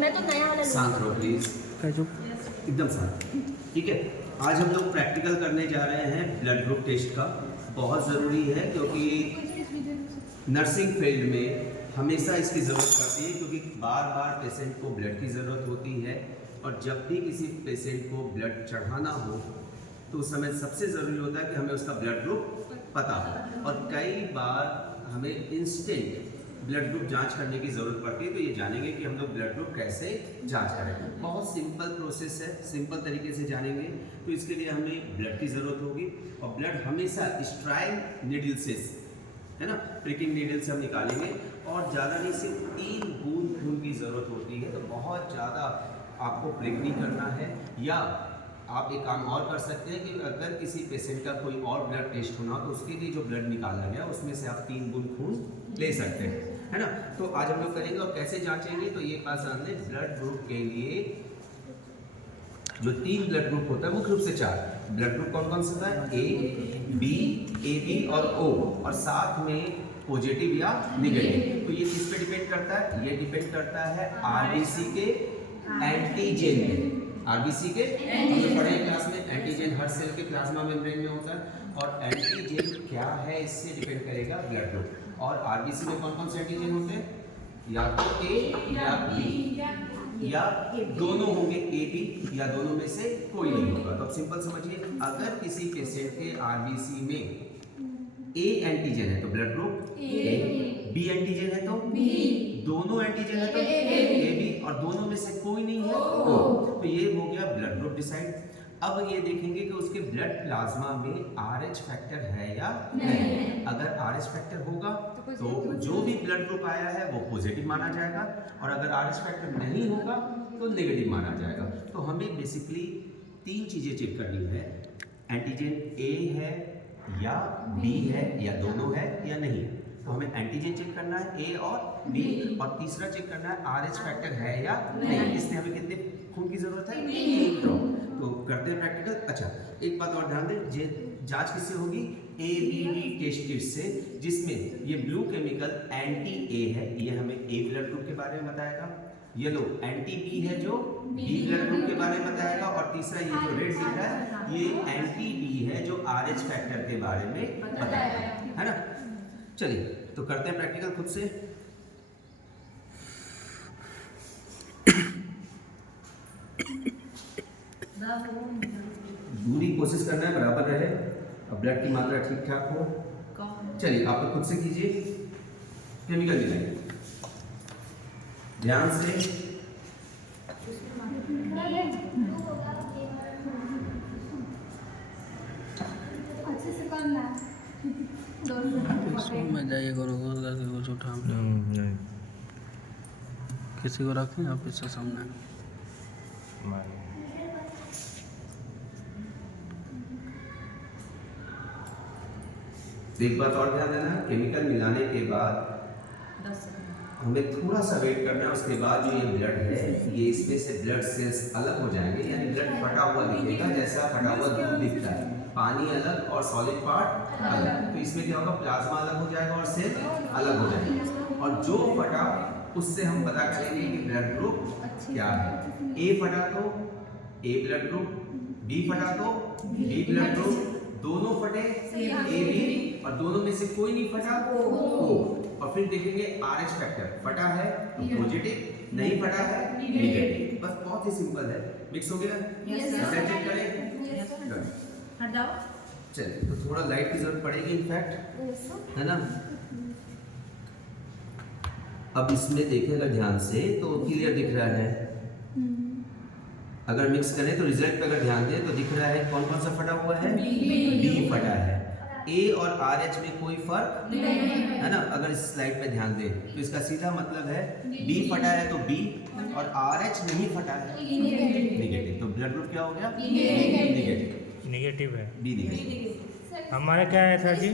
मैं तो नया वाला शांत रहो प्लीज, एकदम शांत। ठीक है, आज हम लोग प्रैक्टिकल करने जा रहे हैं ब्लड ग्रुप टेस्ट का। बहुत ज़रूरी है क्योंकि नर्सिंग फील्ड में हमेशा इसकी ज़रूरत पड़ती है, क्योंकि बार बार पेशेंट को ब्लड की ज़रूरत होती है। और जब भी किसी पेशेंट को ब्लड चढ़ाना हो तो उस समय सबसे ज़रूरी होता है कि हमें उसका ब्लड ग्रुप पता हो। और कई बार हमें इंस्टेंट ब्लड ग्रुप जांच करने की ज़रूरत पड़ती है, तो ये जानेंगे कि हम लोग ब्लड ग्रुप कैसे जांच करें। बहुत सिंपल प्रोसेस है, सिंपल तरीके से जानेंगे। तो इसके लिए हमें ब्लड की ज़रूरत होगी, और ब्लड हमेशा स्ट्राइल नीडल से, है ना, प्रिकिंग नीडल से हम निकालेंगे। और ज़्यादा नहीं, सिर्फ 3 बूंद खून की ज़रूरत होती है, तो बहुत ज़्यादा आपको प्रिक नहीं करना है। या आप एक काम और कर सकते हैं कि अगर किसी पेशेंट का कोई और ब्लड टेस्ट होना हो तो उसके लिए जो ब्लड निकाला गया उसमें से आप 3 बूंद खून ले सकते हैं, है ना। तो आज हम लोग करेंगे। और कैसे जांचेंगे, तो ये बात जान लें, ब्लड ग्रुप के लिए जो 3 ब्लड ग्रुप होता है, मुख्य रूप से 4 ब्लड ग्रुप कौन कौन सा होता है, ए बी, ए बी और ओ, और साथ में पॉजिटिव या निगेटिव। तो ये किस पे डिपेंड करता है, ये डिपेंड करता है आरबीसी के एंटीजन पे। आरबीसी के हम लोग पढ़े क्लास में, एंटीजन हर सेल के प्लाज्मा मेम्ब्रेन में होता है, और एंटीजन क्या है इससे डिपेंड करेगा ब्लड ग्रुप। और आरबीसी में कौन कौन से एंटीजन होते हैं, या तो ए या बी, या दोनों होंगे, ए बी, या दोनों में से कोई नहीं होगा। तो अब सिंपल समझिए, अगर किसी पेशेंट के आरबीसी में ए एंटीजन है तो blood group A, B antigen है तो बी, दोनों एंटीजन है तो ए बी, और दोनों में से कोई नहीं है ओ। तो ये हो गया ब्लड ग्रुप डिसाइड। अब ये देखेंगे कि उसके ब्लड प्लाज्मा में आरएच फैक्टर है या नहीं। अगर आरएच फैक्टर होगा तो जो भी ब्लड ग्रुप आया है वो पॉजिटिव माना जाएगा, और अगर आरएच फैक्टर नहीं होगा तो नेगेटिव माना जाएगा। तो हमें बेसिकली 3 चीज़ें चेक करनी है, एंटीजन ए है या बी है, या दोनों है या नहीं। तो हमें एंटीजन चेक करना है, ए और बी, और तीसरा चेक करना है आरएच फैक्टर है या नहीं। इसमें हमें कितने खून की जरूरत है, 3 ड्रॉप। तो करते हैं प्रैक्टिकल। अच्छा, एक बात और ध्यान दें, जांच किससे होगी, एबीडी टेस्ट किट से, जिसमें ये ब्लू केमिकल एंटी ए है, ये हमें ए ब्लड ग्रुप के बारे में बताएगा। येलो एंटी बी है जो बी ब्लड ग्रुप के बारे में बताएगा, और तीसरा ये जो रेड दिख रहा है ये एंटी डी है जो आरएच फैक्टर के बारे में बताएगा, है ना। चलिए तो करते हैं प्रैक्टिकल खुद से। दूरी कोशिश करना है बराबर रहे, और ब्लड की मात्रा ठीक ठाक हो। चलिए आप लोग खुद से कीजिए, केमिकल मिलाइए ध्यान से। अच्छे से करना में जाइए कुछ उठा किसी को रखें आप इससे सामने। एक बात और ध्यान देना, केमिकल मिलाने के बाद हमें थोड़ा सा वेट करना है। उसके बाद जो ये ब्लड है, ये इसमें से ब्लड सेल्स अलग हो जाएंगे, यानी ब्लड फटा हुआ दिखेगा, जैसा फटा हुआ दूध दिखता है, पानी अलग और सॉलिड पार्ट अलग। तो इसमें क्या होगा, प्लाज्मा अलग हो जाएगा और सेल अलग हो जाएंगे, और जो फटा उससे हम पता करेंगे कि ब्लड ग्रुप क्या है। ए फटा तो ए ब्लड ग्रुप, बी फटा तो बी ब्लड ग्रुप, दोनों फटे ए बी, और दोनों में से कोई नहीं फटा ओ। और फिर देखेंगे आरएच फैक्टर, फटा है तो पॉजिटिव, नहीं फटा है नेगेटिव। बस बहुत ही सिंपल है। मिक्स हो गया, चेक करें, हट जाओ। चलिए तो थोड़ा लाइट की जरूरत पड़ेगी इनफैक्ट, है ना। अब इसमें देखेगा ध्यान से तो क्लियर दिख रहा है। अगर मिक्स करें तो रिजल्ट पे अगर ध्यान दें तो दिख रहा है कौन कौन सा फटा हुआ है, बी फटा है। ए और आरएच में कोई फर्क नहीं है ना। अगर इस स्लाइड पे ध्यान दें तो इसका सीधा मतलब है बी फटा है तो बी, और आरएच नहीं फटा है नेगेटिव। तो ब्लड ग्रुप क्या हो गया, नेगेटिव। नेगेटिव है, बी नेगेटिव। हमारा क्या है सर जी।